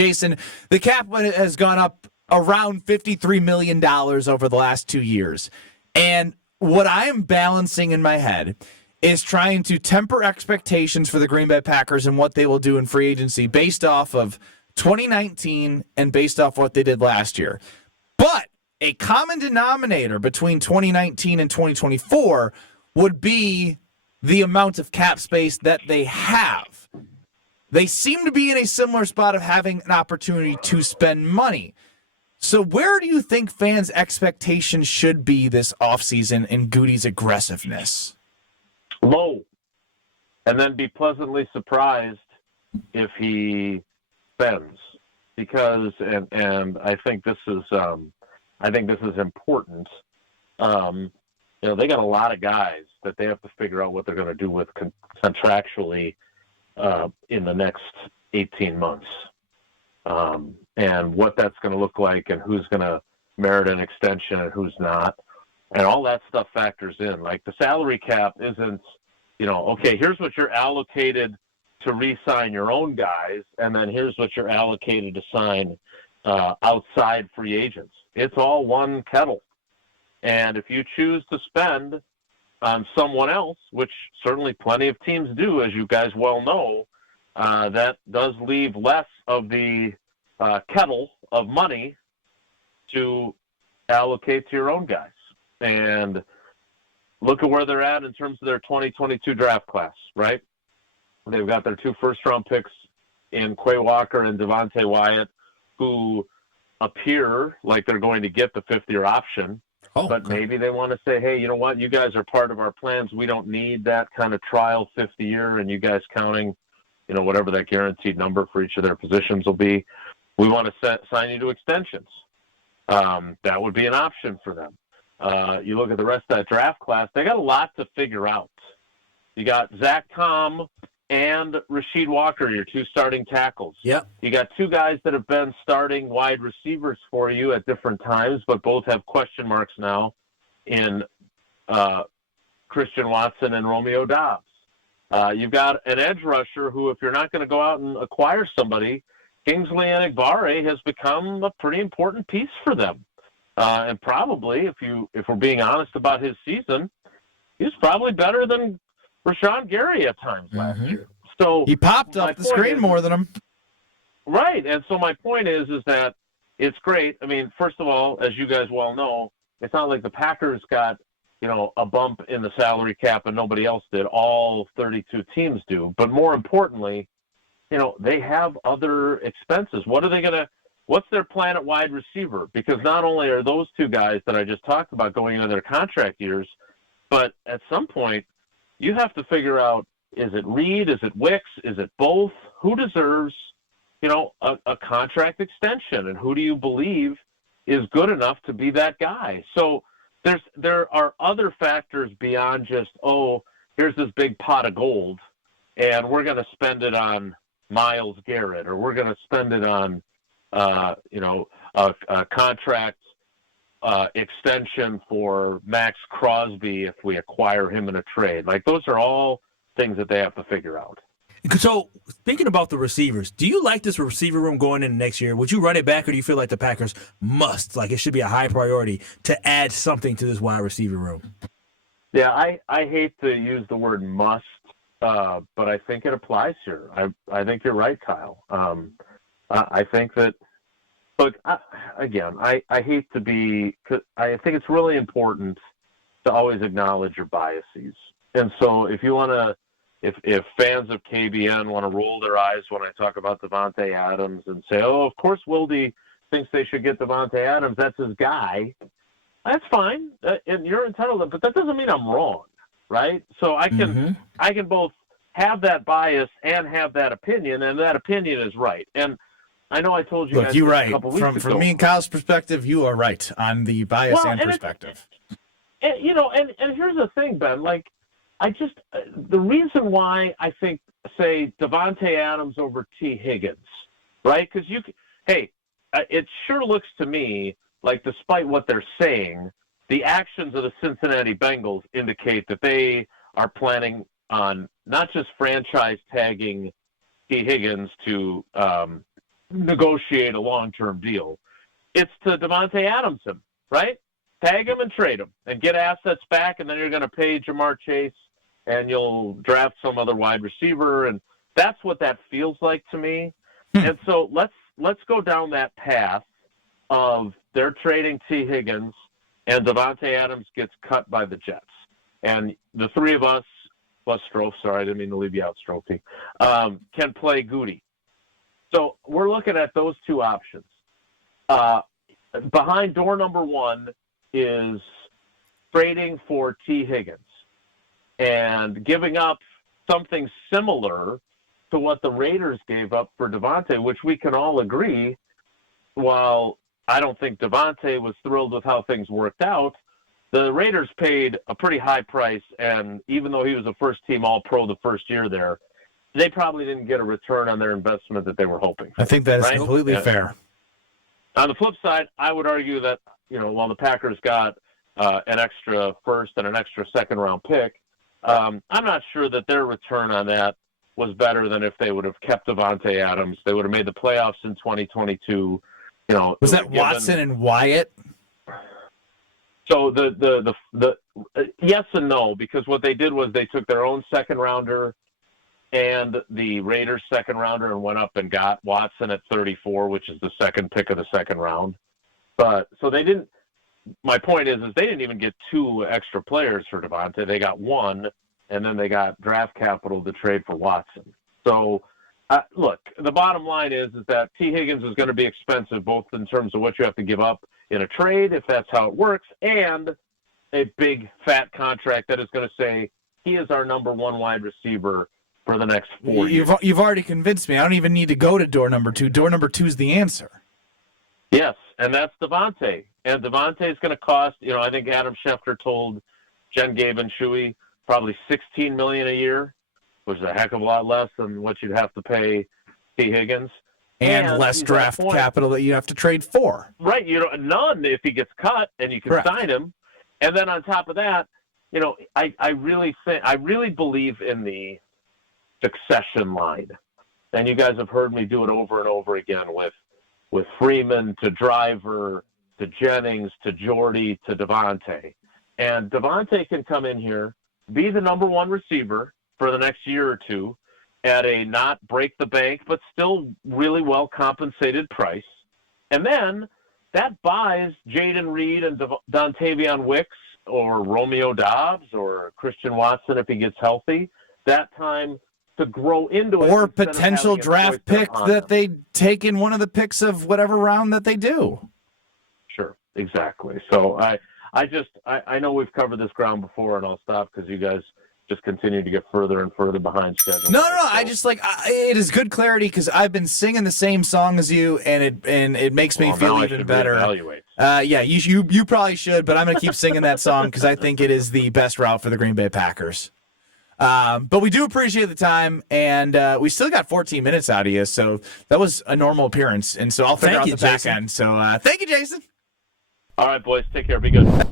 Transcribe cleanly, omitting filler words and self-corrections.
Jason, the cap has gone up around $53 million over the last 2 years. And what I am balancing in my head is trying to temper expectations for the Green Bay Packers and what they will do in free agency based off of 2019 and based off what they did last year. But a common denominator between 2019 and 2024 would be the amount of cap space that they have. They seem to be in a similar spot of having an opportunity to spend money. So where do you think fans' expectations should be this offseason in Goudé's aggressiveness? Low. And then be pleasantly surprised if he spends. Because, and I think this is important. They got a lot of guys that they have to figure out what they're going to do with contractually in the next 18 months. And what that's going to look like and who's going to merit an extension and who's not. And all that stuff factors in. Like the salary cap isn't, okay, here's what you're allocated to re-sign your own guys, and then here's what you're allocated to sign outside free agents. It's all one kettle. And if you choose to spend on someone else, which certainly plenty of teams do, as you guys well know, that does leave less of the kettle of money to allocate to your own guys. And look at where they're at in terms of their 2022 draft class, right? They've got their 2 first-round picks in Quay Walker and Devontae Wyatt, who appear like they're going to get the 5th-year option. But maybe they want to say, hey, you know what? You guys are part of our plans. We don't need that kind of trial 5th year, and you guys counting, whatever that guaranteed number for each of their positions will be. We want to sign you to extensions. That would be an option for them. You look at the rest of that draft class, they got a lot to figure out. You got Zach Tom and Rasheed Walker, your 2 starting tackles. Yep. You got 2 guys that have been starting wide receivers for you at different times, but both have question marks now in Christian Watson and Romeo Doubs. You've got an edge rusher who, if you're not going to go out and acquire somebody, Kingsley Enagbare has become a pretty important piece for them. And probably, if we're being honest about his season, he's probably better than Rashawn Gary at times last year. So he popped up the screen more than him. Right. And so my point is that it's great. I mean, first of all, as you guys well know, it's not like the Packers got, a bump in the salary cap and nobody else did. All 32 teams do. But more importantly, they have other expenses. What's their plan at wide receiver? Because not only are those 2 guys that I just talked about going into their contract years, but at some point, you have to figure out, is it Reed? Is it Wicks? Is it both? Who deserves, a contract extension? And who do you believe is good enough to be that guy? So there are other factors beyond just, here's this big pot of gold, and we're going to spend it on Myles Garrett, or we're going to spend it on, a contract extension for Max Crosby if we acquire him in a trade. Like, those are all things that they have to figure out. So, speaking about the receivers, do you like this receiver room going into next year? Would you run it back, or do you feel like the Packers must, like it should be a high priority to add something to this wide receiver room? Yeah, I hate to use the word must, but I think it applies here. I think you're right, Kyle. I think that, look, I hate to be – I think it's really important to always acknowledge your biases. And so if you want to – if fans of KBN want to roll their eyes when I talk about Davante Adams and say, of course Wilde thinks they should get Davante Adams, that's his guy, that's fine. And you're entitled to – but that doesn't mean I'm wrong, right? So I can both have that bias and have that opinion, and that opinion is right. And – I know I told you Look, guys you're a right. couple weeks ago. From me and Kyle's perspective, you are right on the bias and perspective. And here's the thing, Ben. Like, the reason why I think, say, Davante Adams over T. Higgins, right? Because it sure looks to me like, despite what they're saying, the actions of the Cincinnati Bengals indicate that they are planning on not just franchise tagging T. Higgins to negotiate a long-term deal. It's to Davante Adams, right? Tag him and trade him and get assets back, and then you're going to pay Ja'Marr Chase, and you'll draft some other wide receiver, and that's what that feels like to me. And so let's go down that path of they're trading T. Higgins, and Davante Adams gets cut by the Jets. And the three of us, plus Strofe, sorry, I didn't mean to leave you out, Strofey, can play Goody. So we're looking at those two options. Behind door number one is trading for T. Higgins and giving up something similar to what the Raiders gave up for Davante, which we can all agree, while I don't think Davante was thrilled with how things worked out, the Raiders paid a pretty high price, and even though he was a first-team All-Pro the first year there, they probably didn't get a return on their investment that they were hoping for. I think that is right? completely fair. On the flip side, I would argue that, while the Packers got an extra first and an extra second-round pick, I'm not sure that their return on that was better than if they would have kept Davante Adams. They would have made the playoffs in 2022. Was that Watson and Wyatt? So the yes and no, because what they did was they took their own second rounder and the Raiders second rounder and went up and got Watson at 34, which is the second pick of the second round. But so they didn't. My point is they didn't even get two extra players for Davante. They got one, and then they got draft capital to trade for Watson. So. Look, the bottom line is that T. Higgins is going to be expensive, both in terms of what you have to give up in a trade, if that's how it works, and a big, fat contract that is going to say he is our number one wide receiver for the next 4 years. You've already convinced me. I don't even need to go to door number two. Door number two is the answer. Yes, and that's Davante. And Davante is going to cost, I think Adam Schefter told Jen, Gabe, and Shuey probably $16 million a year, which is a heck of a lot less than what you'd have to pay T. Higgins. And less draft capital that you have to trade for. Right. None if he gets cut and you can sign him. And then on top of that, I really believe in the succession line. And you guys have heard me do it over and over again with Freeman to Driver to Jennings to Jordy to Davante. And Davante can come in here, be the number one receiver for the next year or two at a not break the bank, but still really well compensated price. And then that buys Jaden Reed and Dontavion Wicks or Romeo Doubs or Christian Watson, if he gets healthy, that time to grow into it. Or potential draft pick that they take in one of the picks of whatever round that they do. Sure, exactly. So I know we've covered this ground before, and I'll stop because you guys just continue to get further and further behind schedule. No. I just it is good clarity because I've been singing the same song as you, and it makes me feel even better. Yeah, you probably should, but I'm gonna keep singing that song because I think it is the best route for the Green Bay Packers. But we do appreciate the time, and we still got 14 minutes out of you, so that was a normal appearance, and so I'll figure out the back end. So thank you, Jason. All right, boys, take care. Be good.